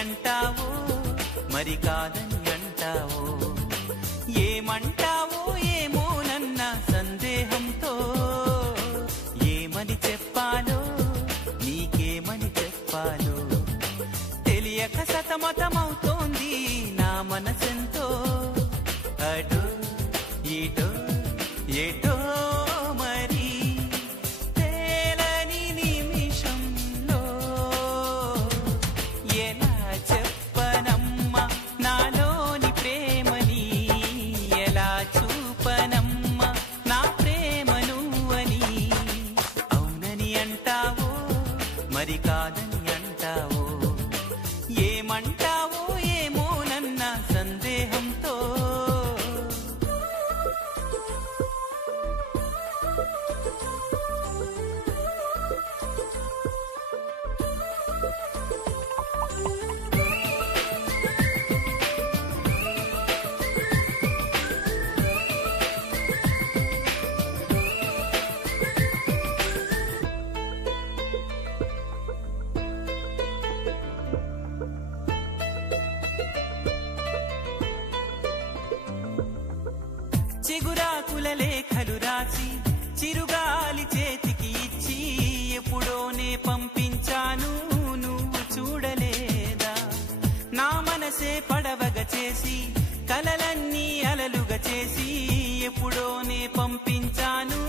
అంటావో మరి కాదని అంటావో, ఏమంటావో ఏమోనన్న సందేహంతో ఏమని చెప్పాలో నీకేమని చెప్పాలో తెలియక సతమతమవుతోంది నా మనసెంతో. అటో ఇటో ఎటో మరి తేలని నిమిషంలో ఎలా చెప్పనమ్మా నాలోని ప్రేమని, ఎలా చూపనమ్మా నా ప్రేమను అని. అవునని అంటావో మరి కాదని అంటావో, ఏమంటావో ఏమోనన్న సందేహంతో. చిగురాకుల లేఖలు రాసి చిరుగాలి చేతికి ఇచ్చి ఎప్పుడోనే పంపించాను నువ్వు చూడలేదా. నా మనసే పడవగా చేసి కలలన్నీ అలలుగా చేసి ఎప్పుడోనే పంపించాను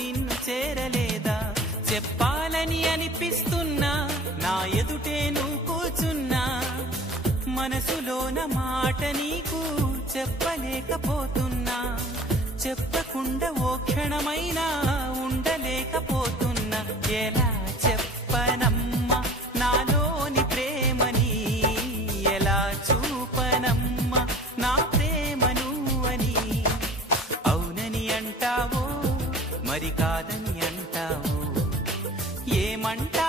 నిన్ను చేరలేదా. చెప్పాలని అనిపిస్తున్నా నా ఎదుటే నువ్వు కూర్చున్నా, మనసులోన మాట నీకు చెప్పలేకపోతున్నా. చెప్పకుండా ఓ క్షణమైనా ఉండలేకపోతున్నా. ఎలా చెప్పనమ్మా నాలోని ప్రేమని, ఎలా చూపనమ్మా నా ప్రేమను అని. అవునని అంటావో మరి కాదని అంటావో, ఏమంటా